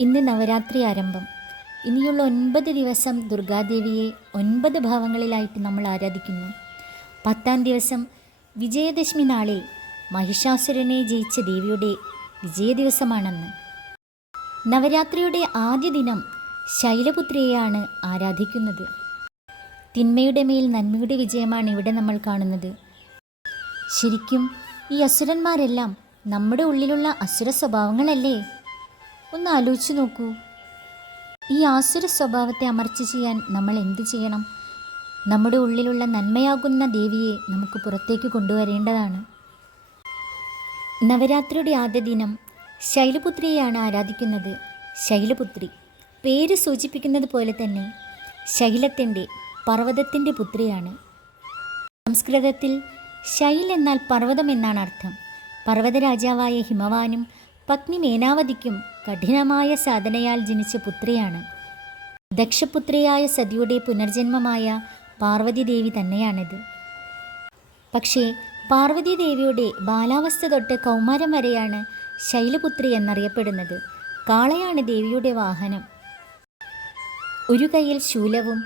ഇന്ന് നവരാത്രി ആരംഭം. ഇനിയുള്ള ഒൻപത് ദിവസം ദുർഗാദേവിയെ ഒൻപത് ഭാവങ്ങളിലായിട്ട് നമ്മൾ ആരാധിക്കുന്നു. പത്താം ദിവസം വിജയദശമി നാളിൽ മഹിഷാസുരനെ ജയിച്ച ദേവിയുടെ വിജയ ദിവസമാണെന്ന്. നവരാത്രിയുടെ ആദ്യ ദിനം ശൈലപുത്രിയെയാണ് ആരാധിക്കുന്നത്. തിന്മയുടെ മേൽ നന്മയുടെ വിജയമാണ് ഇവിടെ നമ്മൾ കാണുന്നത്. ശരിക്കും ഈ അസുരന്മാരെല്ലാം നമ്മുടെ ഉള്ളിലുള്ള അസുര സ്വഭാവങ്ങളല്ലേ? ഒന്ന് ആലോചിച്ച് നോക്കൂ. ഈ ആസുര സ്വഭാവത്തെ അമർച്ച ചെയ്യാൻ നമ്മൾ എന്തു ചെയ്യണം? നമ്മുടെ ഉള്ളിലുള്ള നന്മയാകുന്ന ദേവിയെ നമുക്ക് പുറത്തേക്ക് കൊണ്ടുവരേണ്ടതാണ്. നവരാത്രിയുടെ ആദ്യ ദിനം ശൈലപുത്രിയെയാണ് ആരാധിക്കുന്നത്. ശൈലപുത്രി പേര് സൂചിപ്പിക്കുന്നത് പോലെ തന്നെ ശൈലത്തിന്റെ പർവതത്തിന്റെ പുത്രിയാണ്. സംസ്കൃതത്തിൽ ശൈൽ എന്നാൽ പർവതം എന്നാണ് അർത്ഥം. പർവതരാജാവായ ഹിമവാനും പത്നി മേനാവതിക്കും കഠിനമായ സാധനയാൽ ജനിച്ച പുത്രിയാണ്. ദക്ഷപുത്രിയായ സതിയുടെ പുനർജന്മമായ പാർവതി ദേവി തന്നെയാണിത്. പക്ഷേ പാർവതി ദേവിയുടെ ബാലാവസ്ഥ തൊട്ട് കൗമാരം വരെയാണ് ശൈലപുത്രി എന്നറിയപ്പെടുന്നത്. കാളയാണ് ദേവിയുടെ വാഹനം. ഒരു കൈയിൽ ശൂലവും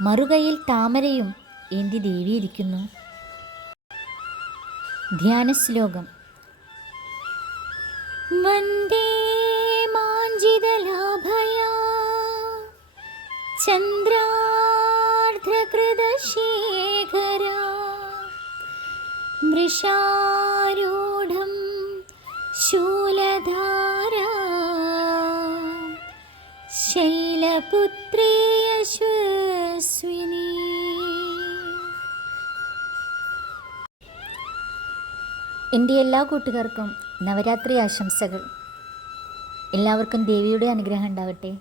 മറുകൈയിൽ താമരയും ഏന്തി ദേവിയിരിക്കുന്നു. ധ്യാന ശ്ലോകം ചന്ദ്രാർദ്ധകൃതശേഖരാ മൃഷാരൂഢം ശൂലധാരാ ശൈലപുത്രീ യശ്വസ്വിനി എന്റെ എല്ലാ കൂട്ടുകാർക്കും നവരാത്രി ആശംസകൾ. എല്ലാവർക്കും ദേവിയുടെ അനുഗ്രഹം ഉണ്ടാവട്ടെ.